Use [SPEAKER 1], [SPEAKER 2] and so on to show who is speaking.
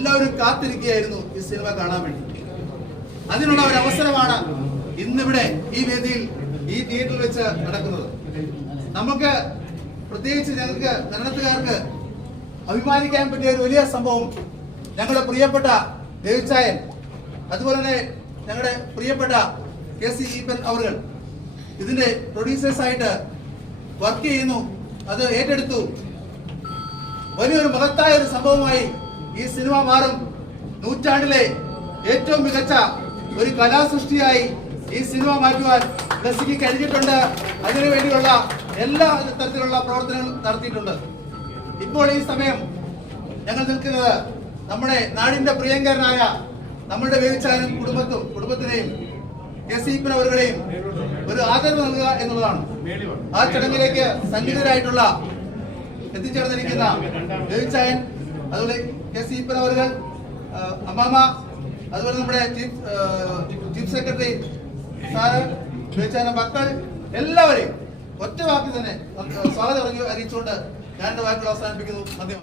[SPEAKER 1] എല്ലാവരും കാത്തിരിക്കുകയായിരുന്നു ഈ സിനിമ കാണാൻ വേണ്ടി. അതിനുള്ള ഒരു അവസരമാണ് ഇന്നിവിടെ ഈ വേദിയിൽ ഈ തിയേറ്ററിൽ വെച്ച് നടക്കുന്നത്. നമുക്ക് പ്രത്യേകിച്ച് ഞങ്ങൾക്ക് കന്നഡത്തുകാർക്ക് അഭിമാനിക്കാൻ പറ്റിയ ഒരു വലിയ സംഭവം ഞങ്ങളുടെ പ്രിയപ്പെട്ട ദേവിച്ചായൻ അതുപോലെ തന്നെ ഞങ്ങളുടെ പ്രിയപ്പെട്ട കെ സി ഈപ്പൻ അവർ ഇതിന്റെ പ്രൊഡ്യൂസേഴ്സായിട്ട് വർക്ക് ചെയ്യുന്നു. അത് ഏറ്റെടുത്തു. വലിയൊരു മഹത്തായ ഒരു സംഭവമായി ഈ സിനിമ മാറും. നൂറ്റാണ്ടിലെ ഏറ്റവും മികച്ച ഒരു കലാസൃഷ്ടിയായി ഈ സിനിമ മാറ്റുവാൻ ബ്ലസ്സിക്ക് കഴിഞ്ഞിട്ടുണ്ട്. അതിനു വേണ്ടിയുള്ള എല്ലാ തരത്തിലുള്ള പ്രവർത്തനങ്ങളും നടത്തിയിട്ടുണ്ട്. ഇപ്പോൾ ഈ സമയം ഞങ്ങൾ നിൽക്കുന്നത് നമ്മുടെ നാടിന്റെ പ്രിയങ്കരനായ നമ്മളുടെ വേവിച്ചാനും കുടുംബത്തും കുടുംബത്തിനെയും അവരുടെയും ഒരു ആദരവ് നൽകുക എന്നുള്ളതാണ്. ആ ചടങ്ങിലേക്ക് സന്നിഹിതരായിട്ടുള്ള എത്തിച്ചേർന്നിരിക്കുന്ന ദേവിച്ചായൻ അതുപോലെ കെ സി ഇപ്പൻ അവർ അമ്മാമ അതുപോലെ നമ്മുടെ ചീഫ് സെക്രട്ടറി സാറ് ദേവിച്ചായന്റെ മക്കൾ എല്ലാവരെയും ഒറ്റ വാക്കിൽ തന്നെ സ്വാഗതം അറിയിച്ചുകൊണ്ട് ഞാൻ എന്റെ വാക്കുകൾ അവസാനിപ്പിക്കുന്നു. നന്ദി.